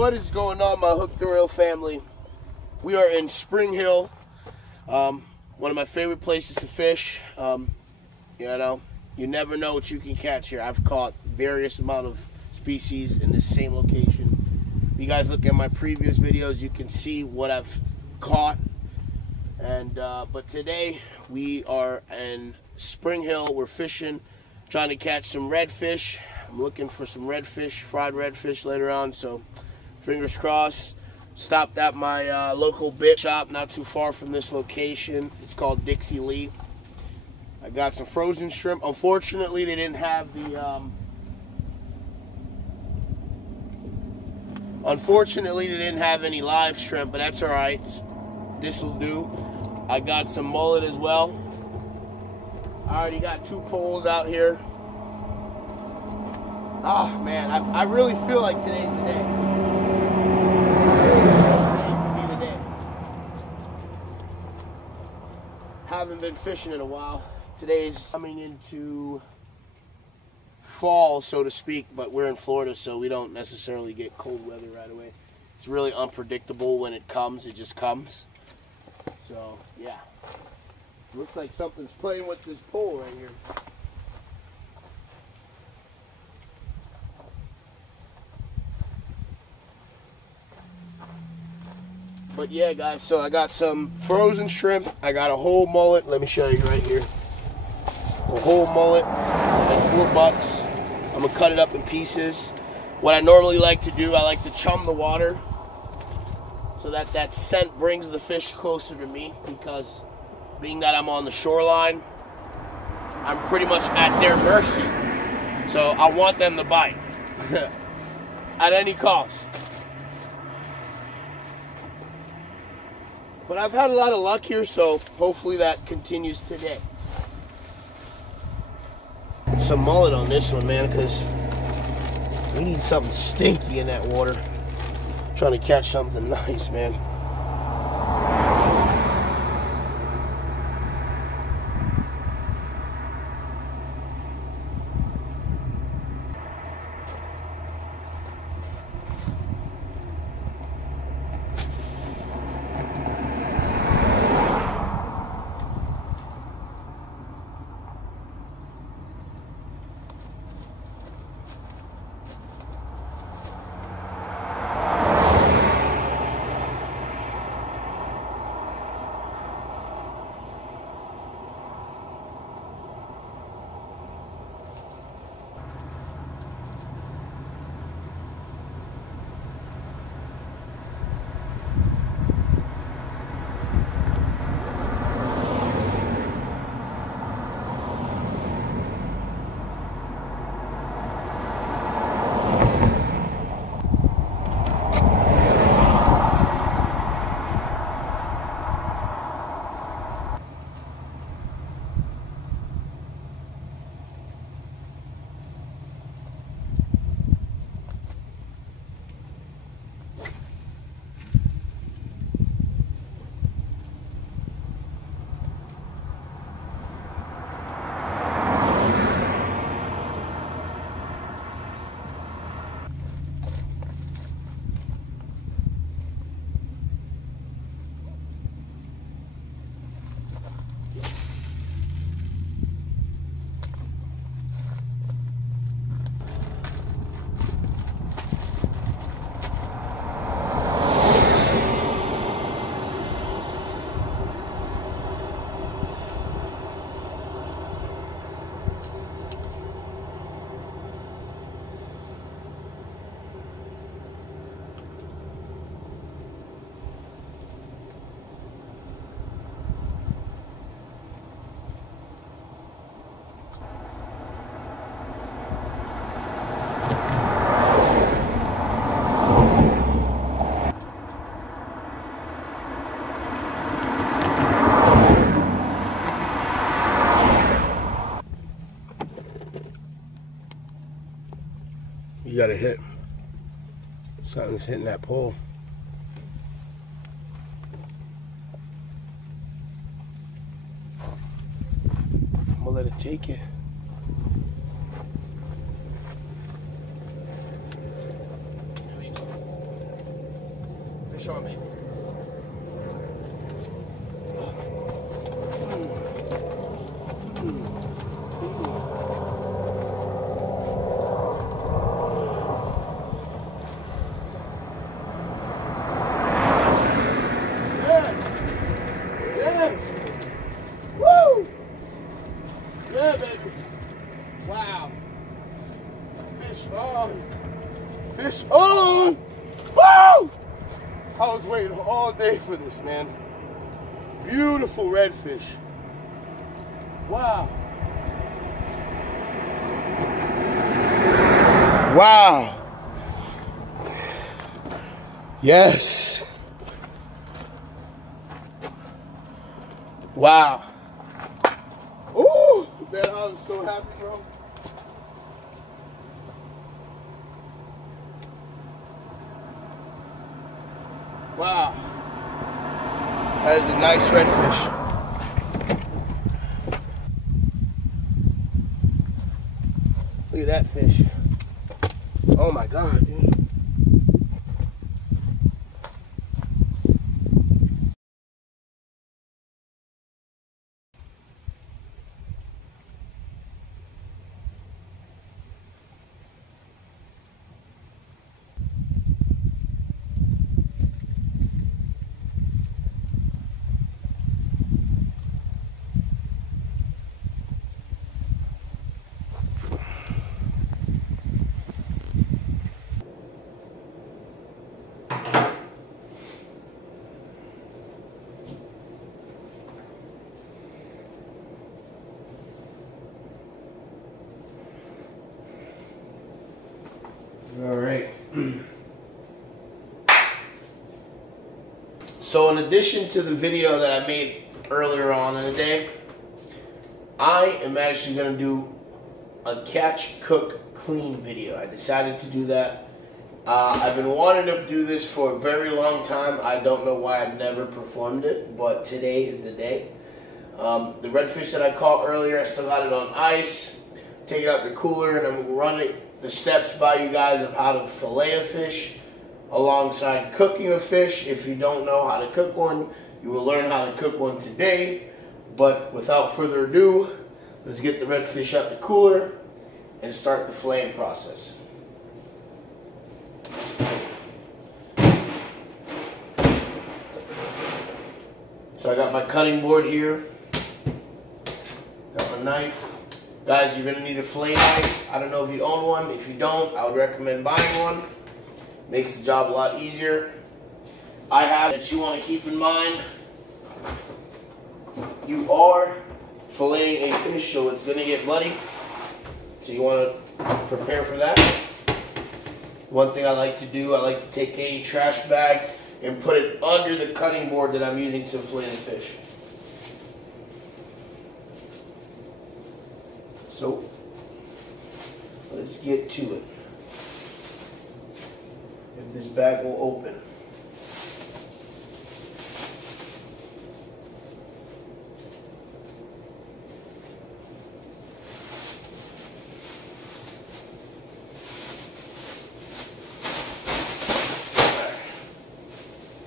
What is going on, my Hook the Reel family? We are in Spring Hill, one of my favorite places to fish. You know, you never know what you can catch here. I've caught various amount of species in this same location. If you guys look at my previous videos, you can see what I've caught. And but today we are in Spring Hill. We're fishing, trying to catch some redfish. I'm looking for some redfish, fried redfish later on, so fingers crossed. Stopped at my local bait shop not too far from this location. It's called Dixie Lee. I got some frozen shrimp. Unfortunately, they didn't have the any live shrimp, but that's all right. This will do. I got some mullet as well. I already got 2 poles out here. Oh man, I really feel like today's the day. Today could be the day. Haven't been fishing in a while. Today's coming into fall, so to speak, but we're in Florida, so we don't necessarily get cold weather right away. It's really unpredictable. When it comes, it just comes. So yeah, looks like something's playing with this pole right here. But yeah, guys, so I got some frozen shrimp. I got a whole mullet. Let me show you right here. A whole mullet at $4. I'm gonna cut it up in pieces. What I normally like to do, I like to chum the water so that that scent brings the fish closer to me, because being that I'm on the shoreline, I'm pretty much at their mercy. So I want them to bite at any cost. But I've had a lot of luck here, so hopefully that continues today. Some mullet on this one, man, because we need something stinky in that water. Trying to catch something nice, man. You got to hit. Something's hitting that pole. I'm gonna let it take it. day for this, man. Beautiful redfish. Wow. Wow. Yes. Wow. Ooh, man, I'm so happy, bro. Wow. That is a nice redfish. Look at that fish. Oh my God, dude. All right. So in addition to the video that I made earlier on in the day, I am actually going to do a catch, cook, clean video. I decided to do that. I've been wanting to do this for a very long time. I don't know why I've never performed it, but today is the day. The redfish that I caught earlier, I still got it on ice. Take it out the cooler, and I'm running the steps by you guys of how to fillet a fish alongside cooking a fish. If you don't know how to cook one, you will learn how to cook one today. But without further ado, let's get the redfish out the cooler and start the filleting process. So I got my cutting board here, got my knife. Guys, you're gonna need a fillet knife. I don't know if you own one. If you don't, I would recommend buying one. Makes the job a lot easier. I have that you want to keep in mind. You are filleting a fish, so it's gonna get bloody. So you want to prepare for that. One thing I like to do, I like to take a trash bag and put it under the cutting board that I'm using to fillet the fish. So, let's get to it. If this bag will open.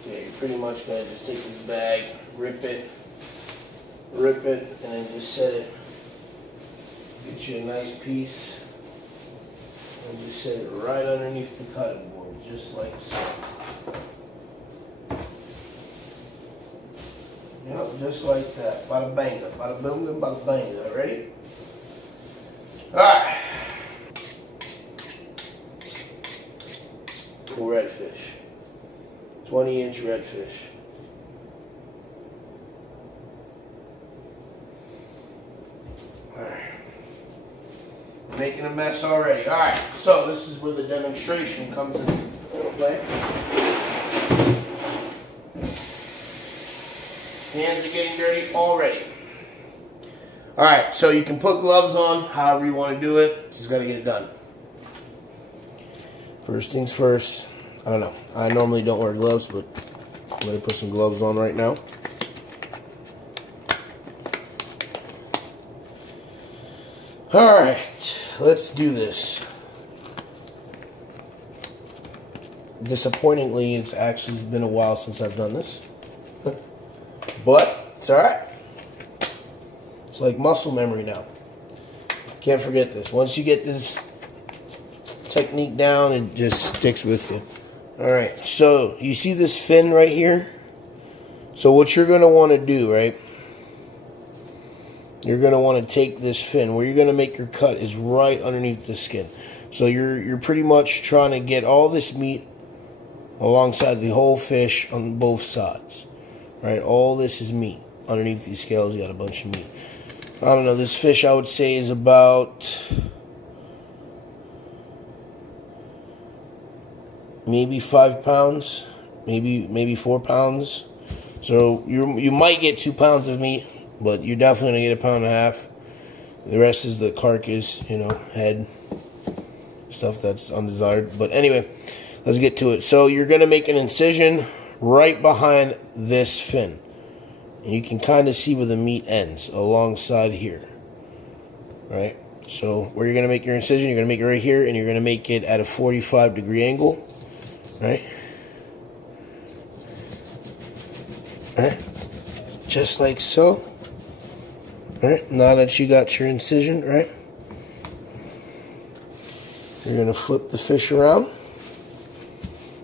Okay, you're pretty much going to just take this bag, rip it, and then just set it. Get you a nice piece and just set it right underneath the cutting board, just like so. Yep, just like that. Bada bang, bada boom, bada bang. Ready? Alright. Cool redfish. 20-inch redfish. Making a mess already. Alright, so this is where the demonstration comes into play. Hands are getting dirty already. Alright, so you can put gloves on however you want to do it. Just got to get it done. First things first. I don't know. I normally don't wear gloves, but I'm going to put some gloves on right now. Alright, let's do this. Disappointingly, it's actually been a while since I've done this. But, it's alright. It's like muscle memory now. Can't forget this. Once you get this technique down, it just sticks with you. Alright, so you see this fin right here? So what you're going to want to do, right? You're going to want to take this fin. Where you're going to make your cut is right underneath the skin. So you're pretty much trying to get all this meat alongside the whole fish on both sides. Right? All this is meat. Underneath these scales, you got a bunch of meat. I don't know, this fish I would say is about maybe 5 pounds, maybe 4 pounds. So you might get 2 pounds of meat, but you're definitely gonna get 1.5 pounds. The rest is the carcass, you know, head, stuff that's undesired. But anyway, let's get to it. So you're gonna make an incision right behind this fin. And you can kind of see where the meat ends, alongside here. Right? So where you're going to make your incision, you're going to make it right here, and you're going to make it at a 45-degree angle. Right? Right? Just like so. Right? Now that you got your incision, right? You're going to flip the fish around.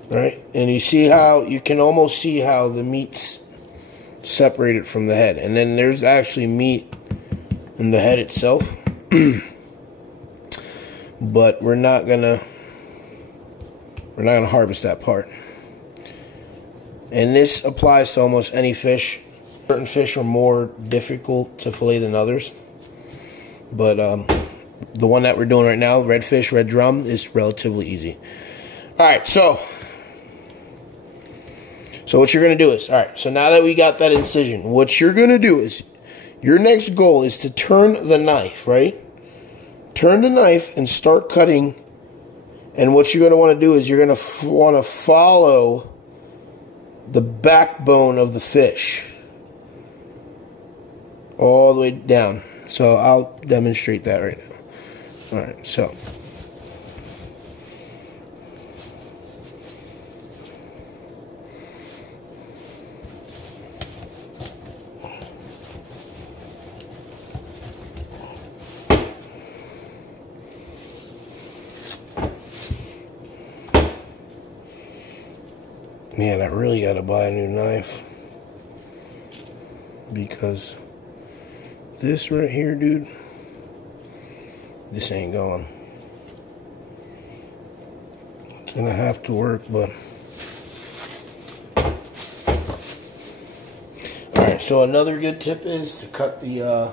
Right? And you see how, you can almost see how the meat's separated from the head, and then there's actually meat in the head itself. But we're not gonna harvest that part. And this applies to almost any fish. Certain fish are more difficult to fillet than others, but the one that we're doing right now, redfish, red drum, is relatively easy. All right, so what you're going to do is, all right, so now that we got that incision, what you're going to do is, your next goal is to turn the knife, right? Turn the knife and start cutting. And what you're going to want to do is you're going to want to follow the backbone of the fish all the way down. So I'll demonstrate that right now. All right, so. Man, I really gotta buy a new knife, because this right here, dude, this ain't going. It's gonna have to work, but alright, so another good tip is to cut the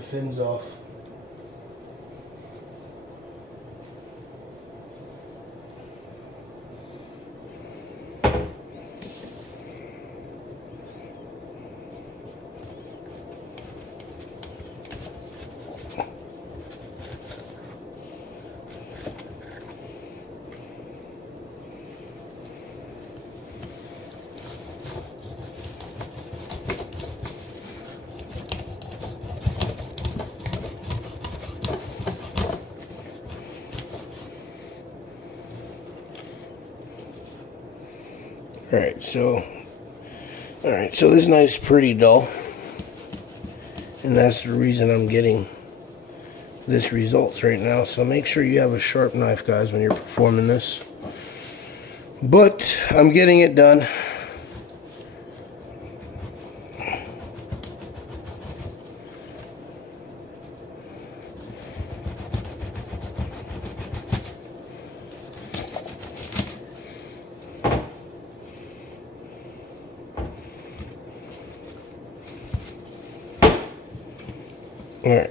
fins off. Alright, so this knife's pretty dull, and that's the reason I'm getting this results right now. So make sure you have a sharp knife, guys, when you're performing this. But I'm getting it done. All right.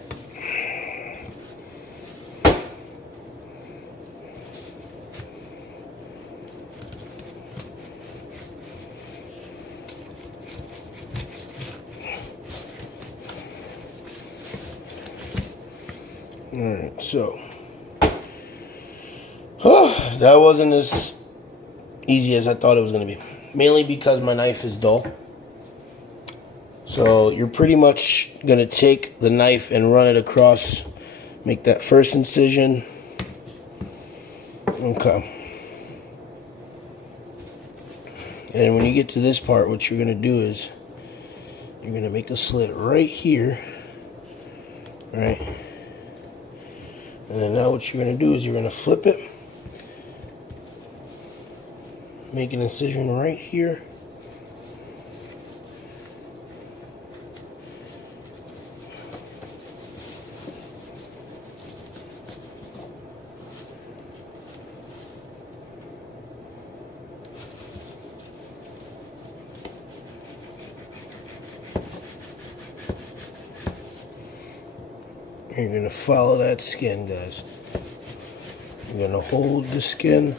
Alright, so that wasn't as easy as I thought it was going to be. Mainly because my knife is dull. So you're pretty much going to take the knife and run it across, make that first incision. Okay. And when you get to this part, what you're going to do is you're going to make a slit right here. Right? And then now what you're going to do is you're going to flip it. Make an incision right here. You're going to follow that skin, guys. You're going to hold the skin.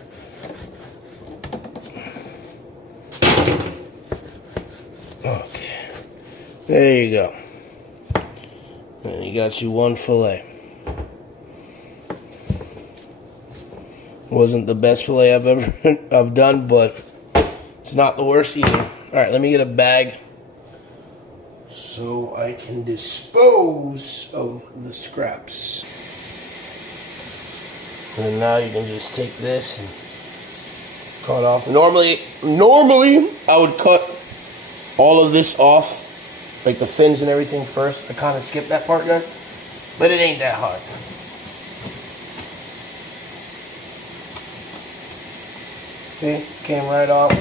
Okay. There you go. And you got you one fillet. Wasn't the best fillet I've done, but it's not the worst either. All right, let me get a bag so I can dispose of the scraps. And now you can just take this and cut off. Normally I would cut all of this off, like the fins and everything first. I kind of skipped that part there, but it ain't that hard. See, came right off.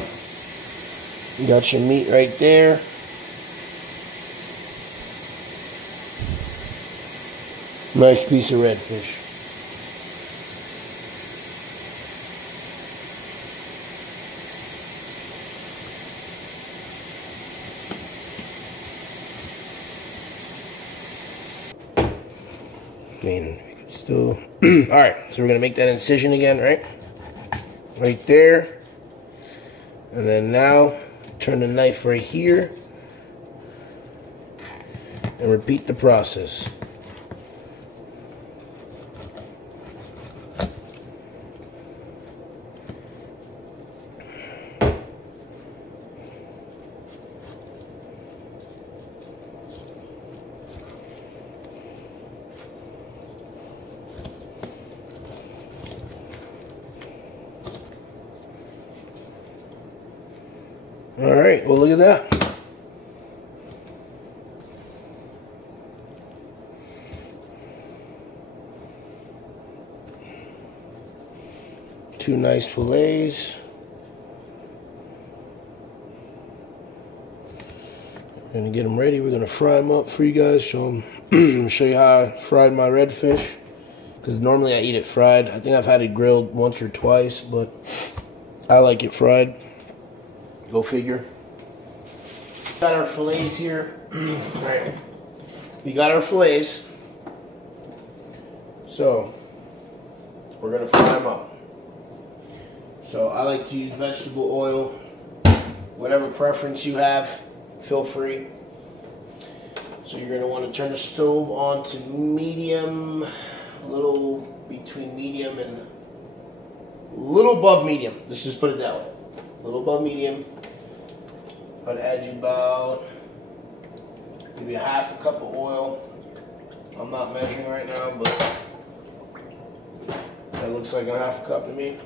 You got your meat right there. Nice piece of redfish. I mean, we can still. Alright, so we're going to make that incision again, right? Right there. And then now, turn the knife right here. And repeat the process. Alright, well look at that. Two nice fillets. We're going to get them ready. We're going to fry them up for you guys. Show you how I fried my redfish. Because normally I eat it fried. I think I've had it grilled once or twice, but I like it fried. Go figure. Got our fillets here. Right. We got our fillets. So we're gonna fry them up. So I like to use vegetable oil. Whatever preference you have, feel free. So you're gonna want to turn the stove on to medium, a little between medium and a little above medium. Let's just put it that way. A little above medium. I'd add you about maybe a half a cup of oil. I'm not measuring right now, but that looks like a half a cup to me.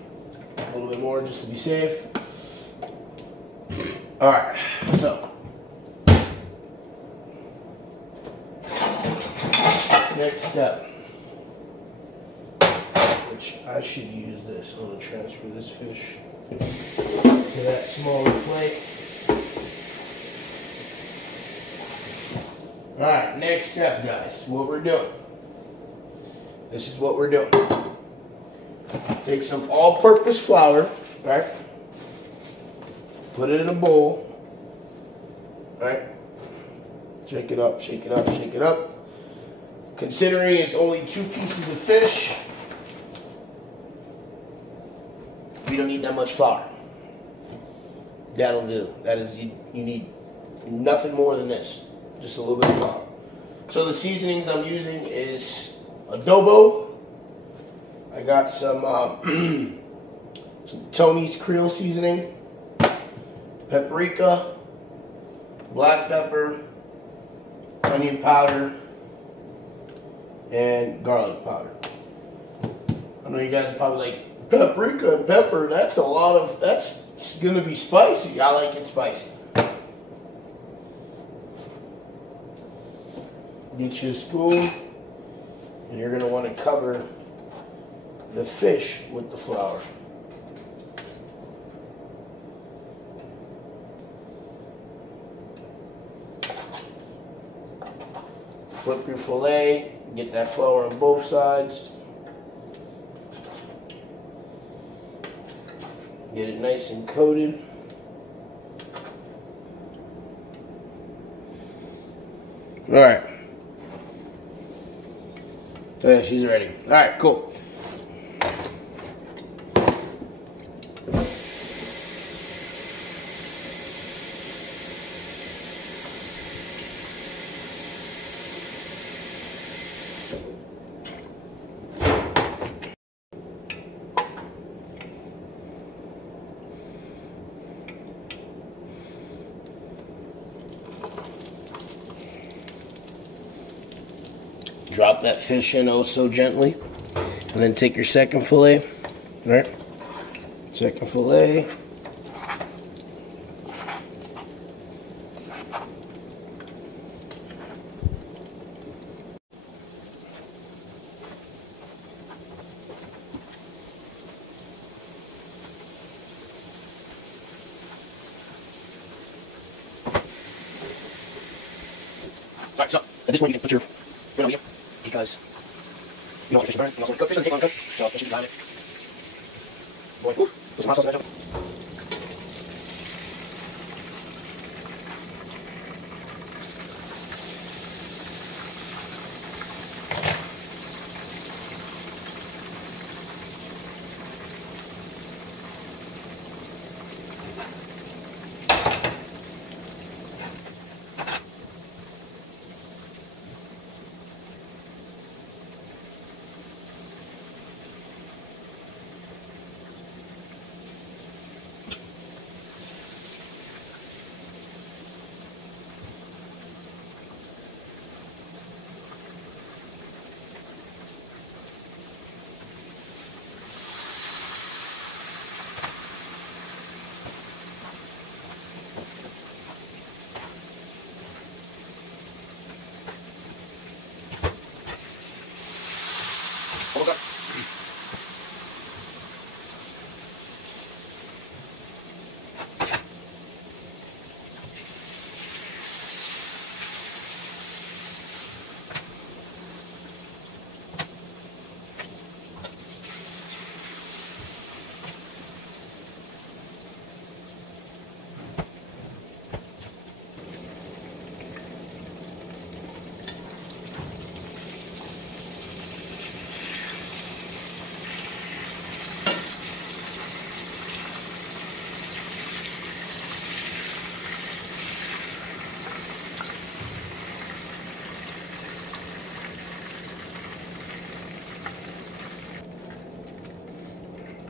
A little bit more just to be safe. Alright, so next step, which I should use this. I'm going to transfer this fish to that smaller plate. Alright, next step, guys. What we're doing. This is what we're doing. Take some all-purpose flour, right? Put it in a bowl. Right? Shake it up, shake it up, shake it up. Considering it's only 2 pieces of fish, we don't need that much flour. That'll do. That is, you need nothing more than this. Just a little bit of flour. So the seasonings I'm using is adobo. I got some Tony's Creole seasoning, paprika, black pepper, onion powder, and garlic powder. I know you guys are probably like, paprika and pepper, that's a lot of, that's gonna be spicy. I like it spicy. Get you a spoon, and you're going to want to cover the fish with the flour. Flip your fillet, get that flour on both sides. Get it nice and coated. All right. Oh, yeah, she's ready. All right, cool. Drop that fish in oh so gently, and then take your second fillet, right? Second fillet. Alright, so at this point you can put your fish over here because you don't want your fish to burn. And also when you cook, fish doesn't take long to cook, so fish should be behind it. Boy, put some hot sauce in that joint.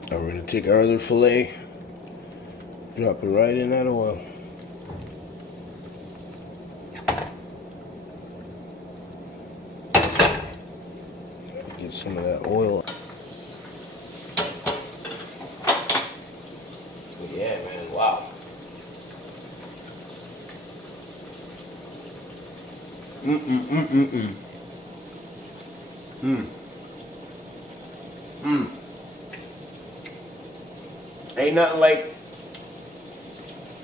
Now we're going to take our other fillet, drop it right in that oil. Get some of that oil. Yeah, man, wow. Ain't nothing like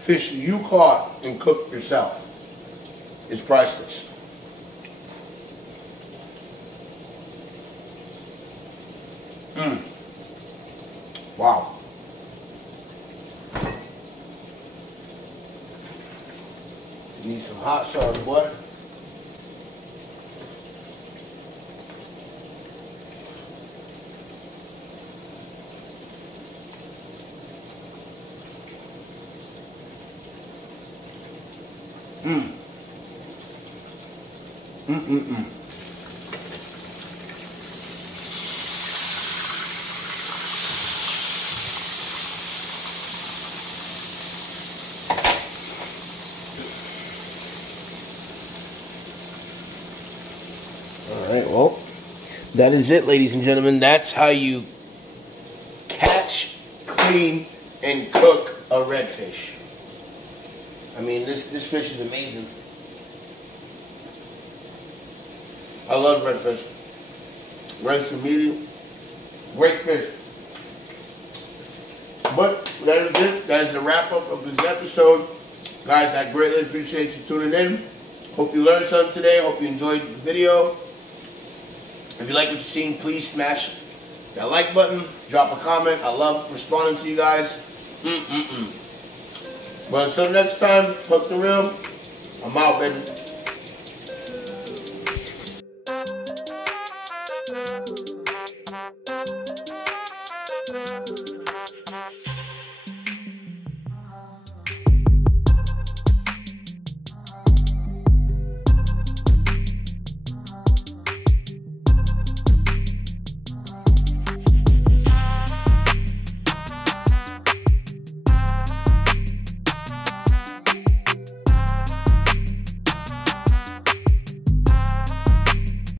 fish you caught and cooked yourself. It's priceless. Wow. You need some hot sauce, boy. Alright, well, that is it, ladies and gentlemen. That's how you catch, clean, and cook a redfish. I mean, this fish is amazing. I love redfish. Red's a medium. Great fish. But that is it. That is the wrap up of this episode. Guys, I greatly appreciate you tuning in. Hope you learned something today. Hope you enjoyed the video. If you like what you've seen, please smash that like button. Drop a comment. I love responding to you guys. But until next time, Hook the Reel. I'm out, baby.